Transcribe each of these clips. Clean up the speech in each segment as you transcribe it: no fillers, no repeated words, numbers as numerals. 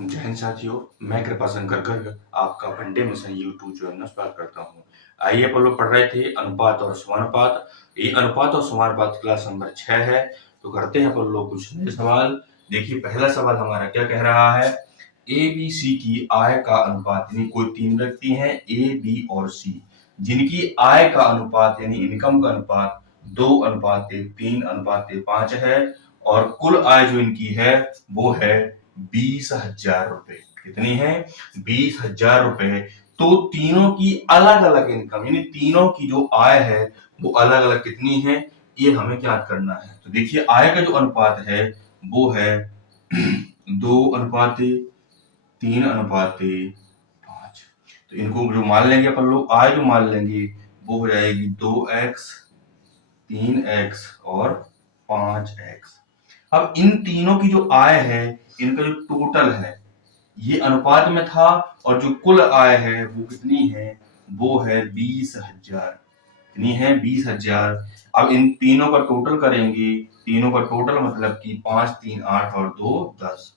जय हिंद साथियों, मैं कृपाशंकर गर्ग आपका वनडे मिशन यूट्यूब चैनल में स्वागत करता हूँ। आइए अपन लोग पढ़ रहे थे अनुपात और समानुपात। ये अनुपात और समानुपात क्लास नंबर 6 है। तो करते हैं अपन लोग कुछ नए सवाल। देखिए पहला सवाल हमारा क्या कह रहा है, ए बी सी की आय का अनुपात, यानी कोई तीन व्यक्ति हैं ए बी और सी, जिनकी आय का अनुपात यानी इनकम का अनुपात 2:3:5 है और कुल आय जो इनकी है वो है 20,000 रुपए। कितनी है? 20,000 रुपए। तो तीनों की अलग अलग इनकम यानी तीनों की जो आय है वो अलग अलग कितनी है, ये हमें ज्ञात करना है। तो देखिए आय का जो अनुपात है वो है 2:3:5। तो इनको जो मान लेंगे अपन लोग, आय जो मान लेंगे वो हो जाएगी 2x, 3x और 5x। अब इन तीनों की जो आय है, इनका जो टोटल है ये अनुपात में था और जो कुल आय है वो कितनी है, वो है 20,000। कितनी है? 20,000। अब इन तीनों का टोटल करेंगे, तीनों का टोटल मतलब कि 5 3 8 और 2 10,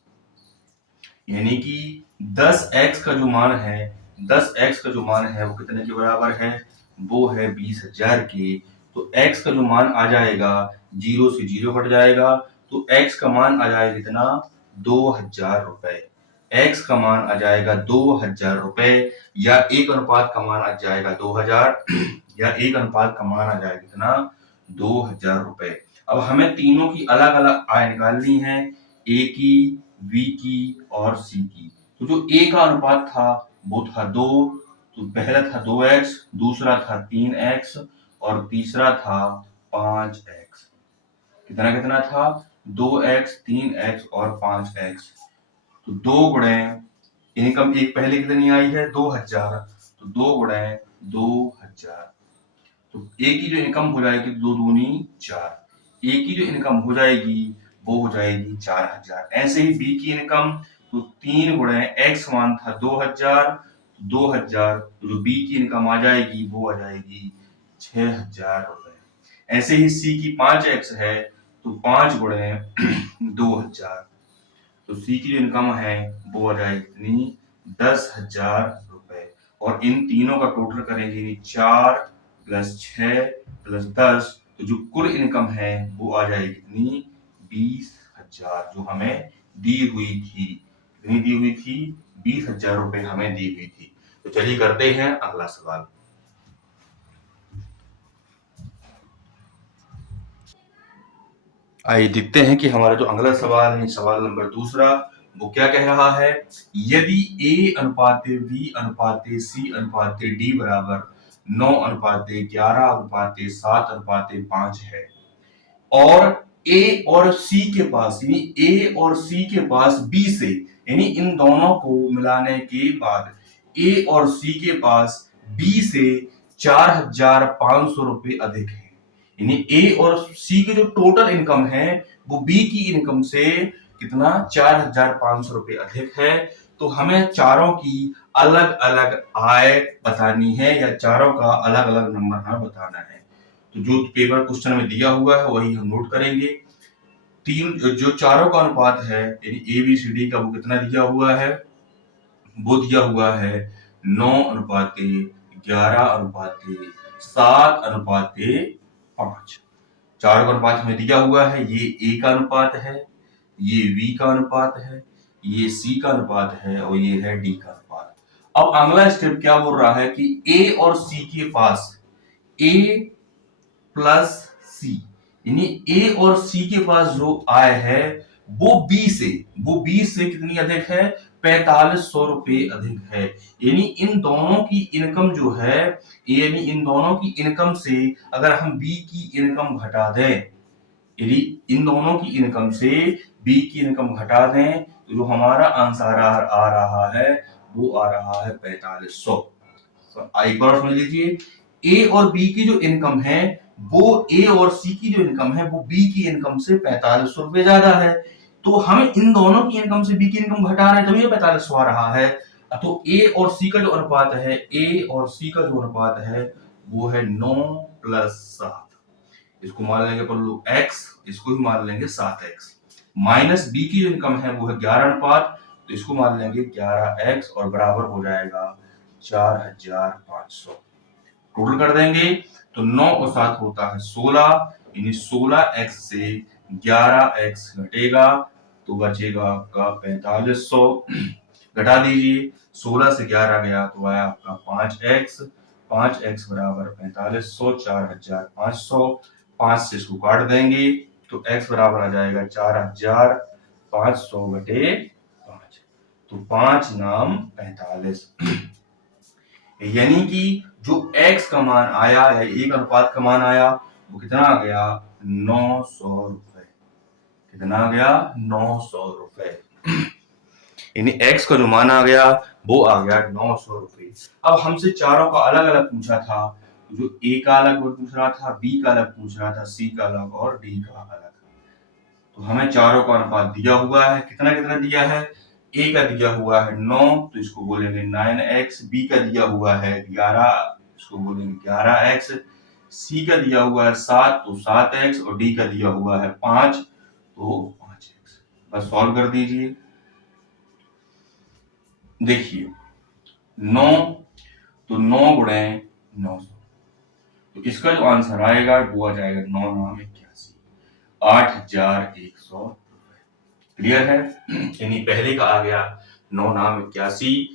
यानी कि 10x का जो मान है, 10x का जो मान है वो कितने के बराबर है, वो है 20,000 के। तो x का जो मान आ जाएगा, 0 से 0 कट जाएगा, तो x का मान आ जाएगा कितना, 2,000 रुपए। x का मान आ जाएगा 2,000 रुपए, या एक अनुपात का मान आ जाएगा 2,000 या एक अनुपात का मान आ जाएगा कितना, 2,000 रुपए। अब हमें तीनों की अलग अलग आय निकालनी है, ए की, बी की और सी की। तो जो ए का अनुपात था वो था 2, तो पहला था 2x, दूसरा था 3x और तीसरा था 5x। कितना कितना था, 2x, 3x और 5x। तो 2 गुणे इनकम एक पहले कितनी आई है, 2,000, तो 2 गुणे 2,000। तो ए की जो इनकम हो जाएगी 2 दूनी 4, ए की जो इनकम हो जाएगी वो हो जाएगी 4,000। ऐसे ही बी की इनकम, तो 3 गुणे एक्स मान था 2,000, 2,000, तो जो बी की इनकम आ जाएगी वो आ जाएगी 6,000 रुपए। ऐसे ही सी की 5x है, तो 5 गुणे 2,000, तो सी की जो इनकम है वो आ जाएगी इतनी 10,000 रुपए। और इन तीनों का टोटल करेंगे, 4 + 6 + 10, तो जो कुल इनकम है वो आ जाएगी कितनी, 20,000, जो हमें दी हुई थी। कितनी दी हुई थी, 20,000 रुपए हमें दी हुई थी। तो चलिए करते हैं अगला सवाल। आइए देखते हैं कि हमारा जो अगला सवाल है, सवाल नंबर दूसरा, वो क्या कह रहा है। यदि a अनुपाते b अनुपाते c अनुपाते d बराबर 9:11:7:5 है और a और c के पास, यानी a और c के पास b से, यानी इन दोनों को मिलाने के बाद a और c के पास b से 4,500 रुपए अधिक है, यानी ए और सी की जो टोटल इनकम है वो बी की इनकम से कितना, 4,500 रुपए अधिक है। तो हमें चारों की अलग अलग आय बतानी है या चारों का अलग अलग नंबर हमें बताना है। तो जो पेपर क्वेश्चन में दिया हुआ है वही हम नोट करेंगे। तीन जो चारों का अनुपात है यानी ए बी सी डी का, वो कितना दिया हुआ है, वो दिया हुआ है 9:11:7:5। चार का अनुपात हमें दिया हुआ है, ये ए का अनुपात है, ये बी का अनुपात है, ये सी का अनुपात है और ये है डी का अनुपात। अब अगला स्टेप क्या बोल रहा है कि ए और सी के पास ए प्लस सी, यानी ए और सी के पास जो आय है वो बी से कितनी अधिक है, 4,500 रुपए अधिक है। यानी इन दोनों की इनकम जो है, यानी इन दोनों की इनकम से अगर हम बी की इनकम घटा दें, यदि इन दोनों की इनकम से बी की इनकम घटा दें, तो जो हमारा आंसर आ रहा है वो आ रहा है 4,500। एक बार समझ लीजिए, ए और बी की जो इनकम है वो ए और सी की जो इनकम है वो बी की इनकम से 4,500 रुपए ज्यादा है। तो हम इन दोनों की इनकम से बी की इनकम घटा रहे हैं, तभी 4,500 आ रहा है। तो ए और सी का जो अनुपात है, ए और सी का जो अनुपात है वो है 9 + 7। इसको मान लेंगे अपन लोग x, इसको भी मान लेंगे 7x। माइनस बी की जो इनकम है वो है 11 अनुपात, तो इसको मान लेंगे 11x और बराबर हो जाएगा 4500। टोटल कर देंगे तो 9 और 7 होता है 16, यानी 16x से 11x घटेगा तो बचेगा आपका 4500। घटा दीजिए, 16 से 11 गया तो आया आपका 5x, 5x बराबर 4500, 4500, 5 से इसको काट देंगे तो x बराबर आ जाएगा 4500 बटे 5, तो 5 नाम 45। यानी कि जो x का मान आया या एक अनुपात का मान आया वो कितना आ गया 900 रुपए। कितना आ गया 900 रुपए। यानी x का जो मान आ गया वो आ गया 900 रुपए। अब हमसे चारों का अलग अलग पूछा था, जो a का अलग पूछ रहा था, b का अलग पूछ रहा था, c का अलग और d का अलग। तो हमें चारों का अनुपात दिया हुआ है, कितना कितना दिया है, a का दिया हुआ है 9 तो इसको बोलेंगे 9x, b का दिया हुआ है 11 इसको बोलेंगे 11x, c का दिया हुआ है 7 तो 7x और d का दिया हुआ है 5 तो 5x। बस सॉल्व कर दीजिए। देखिए 9 तो 9 गुणे 900, तो इसका जो आंसर आएगा वो आ जाएगा 9 नाम 81, 8100 रुपए। क्लियर है। यानी पहले का आ गया 9 नाम 81,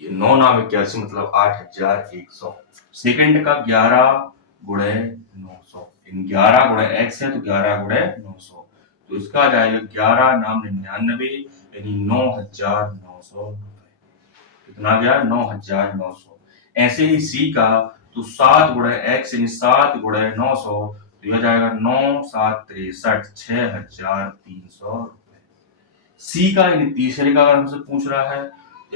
9 नाम 81 मतलब 8100। सेकंड का 11 गुणे 900, 11 गुणे x है तो 11 गुणे 900, तो इसका आ जाएगा 11 नाम 99 यानी 9900 रुपए। कितना आ गया 9900। ऐसे ही सी का तो 7 गुणे x यानी 7 गुणे 900 तो यह जाएगा 9 7 63, 6300 रुपए। सी का यानी तीसरे का अगर हमसे पूछ रहा है,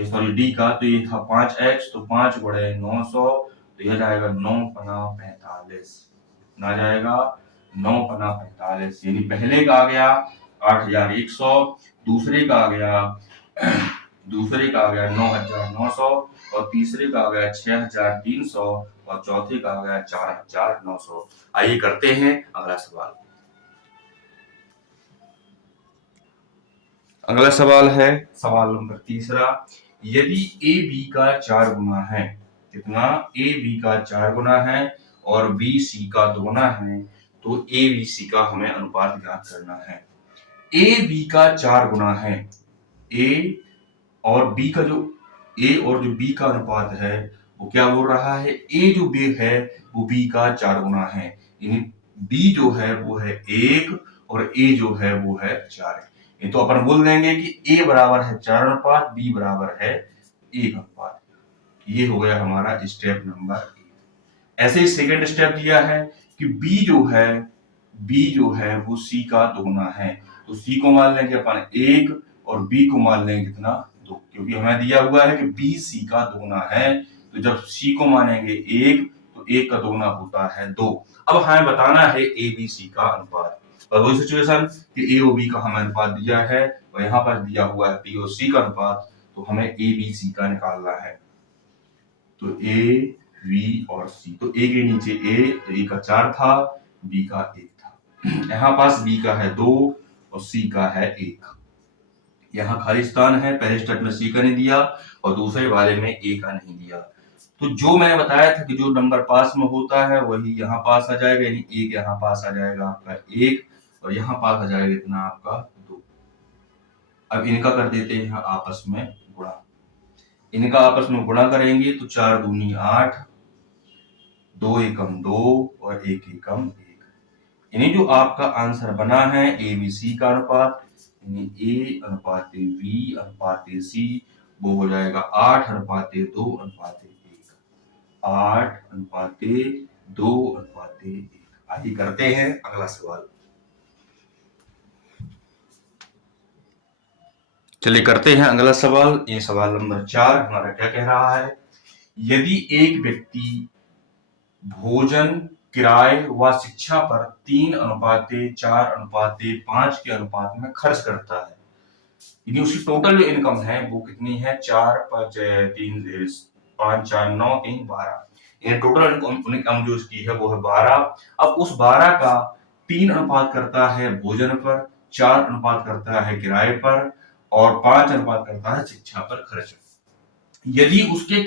सॉरी डी का, तो ये था 5x तो 5 गुणे 900 तो यह जाएगा 9 पना 45। कितना जाएगा 9 पना 45। यानी पहले का आ गया 8100, दूसरे का आ गया 9900 और तीसरे का आ गया 6300 और चौथे का आ गया 4900। आइए करते हैं अगला सवाल। अगला सवाल है सवाल नंबर तीसरा। यदि ए बी का 4 गुना है, कितना ए बी का 4 गुना है और बी सी का 2 गुना है, तो ए बी सी का हमें अनुपात ज्ञात करना है। ए बी का 4 गुना है, ए और बी का जो ए और जो बी का अनुपात है वो क्या बोल रहा है, ए जो बी है वो बी का 4 गुना है, यानी बी जो है वो है 1 और ए जो है वो है 4। ये तो अपन बोल देंगे कि ए बराबर है 4 अनुपात, बी बराबर है 1 अनुपात। ये हो गया हमारा स्टेप नंबर 1। ऐसे ही सेकंड स्टेप दिया है कि बी जो है वो सी का 2 गुना है, तो सी को मान लेंगे अपन 1 और बी को मान लेंगे कितना 2, क्योंकि हमें दिया हुआ है कि बी सी का 2 गुना है, तो जब सी को मानेंगे 1 तो 1 का 2 गुना होता है 2। अब हमें बताना है ए बी सी का अनुपात। और वही सिचुएशन कि ए और बी का हमें अनुपात दिया है और यहाँ पर दिया हुआ है बी और सी का अनुपात, तो हमें ए बी सी का निकालना है। तो ए बी और सी, तो ए के नीचे ए, तो ए का 4 था, बी का 1 था। यहाँ पास बी का है 2 और सी का है 1। यहाँ खाली स्थान है, पहले स्टेप में सी का नहीं दिया और दूसरे वाले में ए का नहीं दिया। तो जो मैंने बताया था कि जो नंबर पास में होता है वही यहाँ पास आ जाएगा, यानी एक यहाँ पास आ जाएगा आपका 1 और यहाँ पास आ जाएगा इतना आपका 2। अब इनका कर देते हैं आपस में गुणा। इनका आपस में गुणा करेंगे तो 4 दूनी 8, 2 एकम 2 और 1 एकम 1। यानी जो आपका आंसर बना है ए बी सी का अनुपात, यानी ए अनुपात बी अनुपात सी, वो हो जाएगा 8 अनुपात 2 अनुपात 1, 8 अनुपात 2 अनुपात 1। आइए करते हैं अगला सवाल। चलिए करते हैं अगला सवाल। ये सवाल नंबर 4 हमारा क्या कह रहा है। यदि एक व्यक्ति भोजन, किराए व शिक्षा पर 3:4:5 के अनुपात में खर्च करता है, यानी उसकी टोटल जो इनकम है वो कितनी है 4 5 3 5 4 9 3 12, यानी टोटल इनकम जो इसकी है वो है 12। अब उस 12 का 3 अनुपात करता है भोजन पर, 4 अनुपात करता है किराए पर और 5 अनुपात करता है शिक्षा पर खर्च। यदि उसके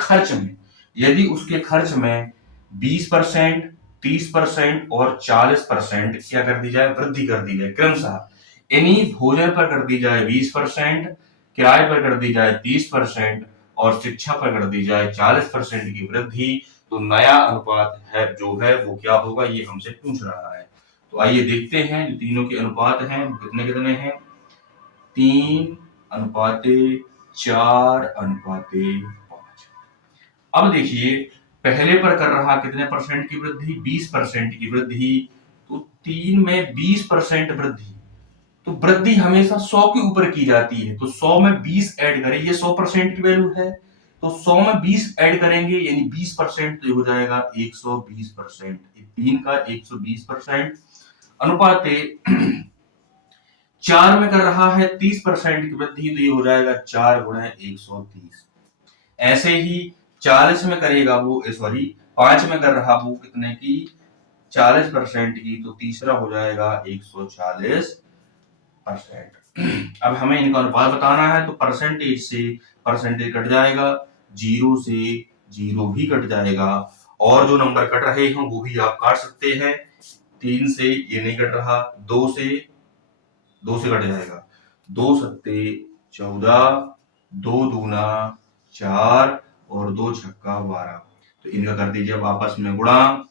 खर्च में 20%, 30% और 40% क्या कर दी जाए, वृद्धि कर दी जाए क्रमशः। यानी भोजन पर कर दी जाए 20%, किराए पर कर दी जाए 30% और शिक्षा पर कर दी जाए 40% की वृद्धि, तो नया अनुपात है जो है वो क्या होगा, ये हमसे पूछ रहा है। तो आइए देखते हैं जो तीनों के अनुपात हैं कितने कितने हैं। 3:4:5। अब देखिए पहले पर कर रहा कितने परसेंट की वृद्धि, 20% की वृद्धि, तो 3 में 20% वृद्धि, तो वृद्धि हमेशा 100 के ऊपर की जाती है, तो 100 में 20 ऐड करें, ये 100% की वैल्यू है, तो 100 में 20 ऐड करेंगे यानी 20%, तो हो जाएगा 120%। 3 का 120% अनुपात 4 में कर रहा है 30% की वृद्धि, तो ये हो जाएगा 4 गुणे 130। ऐसे ही 40 में करेगा वो, सॉरी 5 में कर रहा वो कितने की, 40% की, तो तीसरा हो जाएगा 140%। अब हमें इनका अनुपात बताना है, तो परसेंटेज से परसेंटेज कट जाएगा, 0 से 0 भी कट जाएगा, और जो नंबर कट रहे हैं वो भी आप काट सकते हैं। 3 से ये नहीं कट रहा, 2 से कट जाएगा, 2 सत्ते 14, 2 दूना 4 और 2 छक्का 12, तो इनका कर दीजिए अब आपस में गुणा,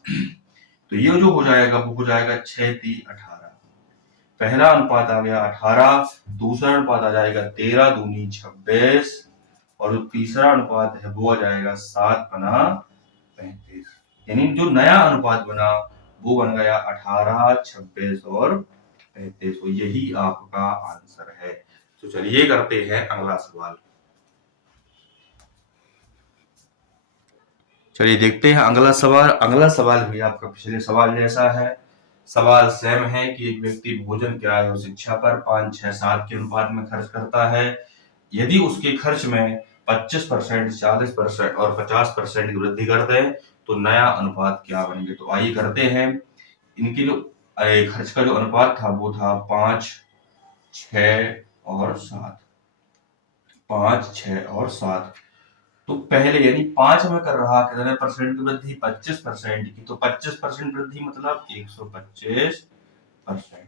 तो ये जो हो जाएगा वो हो जाएगा 6 3 18। पहला अनुपात आ गया 18, दूसरा अनुपात आ जाएगा 13 दूनी 26, और जो तीसरा अनुपात है वो आ जाएगा 7 बना 35। यानी जो नया अनुपात बना वो बन गया 18, 26 और 35। तो यही आपका आंसर है। तो चलिए करते हैं अगला सवाल। चलिए देखते हैं अगला सवाल। अगला सवाल भी आपका पिछले सवाल जैसा है। सवाल सेम है कि एक व्यक्ति भोजन, किराए और शिक्षा पर 5, 6, 7 के अनुपात में खर्च करता है। यदि उसके खर्च में 25%, 40% और 50% की वृद्धि कर दें तो नया अनुपात क्या बनेंगे। तो आइए करते हैं। इनके जो खर्च का जो अनुपात था वो था 5, 6 और 7। 5, 6 और 7। तो पहले यानी 5 में कर रहा कितने परसेंट की वृद्धि, 25% की, तो 25% वृद्धि मतलब 125%।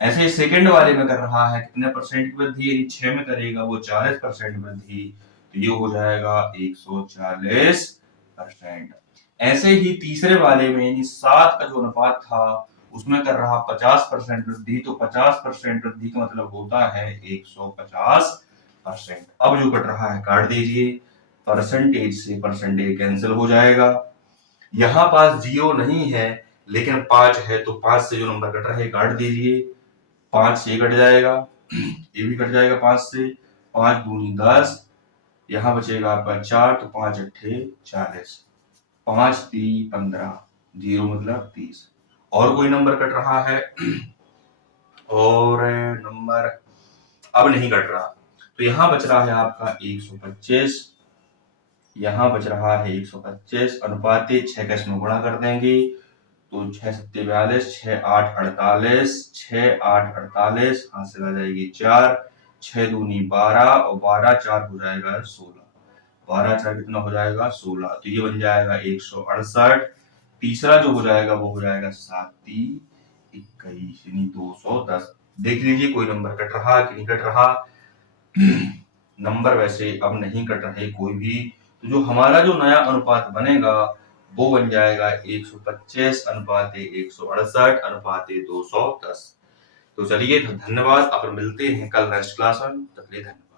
ऐसे सेकंड वाले में कर रहा है कितने परसेंट की वृद्धि, यानी 6 में करेगा वो 40% वृद्धि, तो ये हो जाएगा 140%। ऐसे ही तीसरे वाले में यानी 7 का जो अनुपात था उसमें कर रहा 50% वृद्धि, तो 50% वृद्धि का मतलब होता है 150%। अब जो कट रहा है काट दीजिए, परसेंटेज से परसेंटेज कैंसिल हो जाएगा। यहाँ पास 0 नहीं है लेकिन 5 है, तो 5 से जो नंबर कट रहा है काट दीजिए, 5 से कट जाएगा, ये भी कट जाएगा 5 से, 5 दूनी 10, यहाँ बचेगा आपका 4, तो 5 अट्ठे 40, 5 3 15, 0 मतलब 30। और कोई नंबर कट रहा है और नंबर अब नहीं कट रहा, तो यहाँ बच रहा है आपका 125, यहाँ बच रहा है 125, अनुपाते 6 का इसमें गुणा कर देंगे, तो 6 सत्ते 42, 6 8 48, 6 8 48, हाथ से आ जाएगी 4, 6 दूनी 12 और 12 4 हो जाएगा 16, 12 4 कितना हो जाएगा 16, तो ये बन जाएगा 168। तीसरा जो हो जाएगा वो हो जाएगा 7 3 21 यानी 210। देख लीजिए कोई नंबर कट रहा कि नहीं कट रहा। नंबर वैसे अब नहीं कट रहे कोई भी, तो जो हमारा जो नया अनुपात बनेगा वो बन जाएगा 125 अनुपात 168 अनुपात 210। तो चलिए धन्यवाद, अब मिलते हैं कल नेक्स्ट क्लास में। तब तक के लिए धन्यवाद।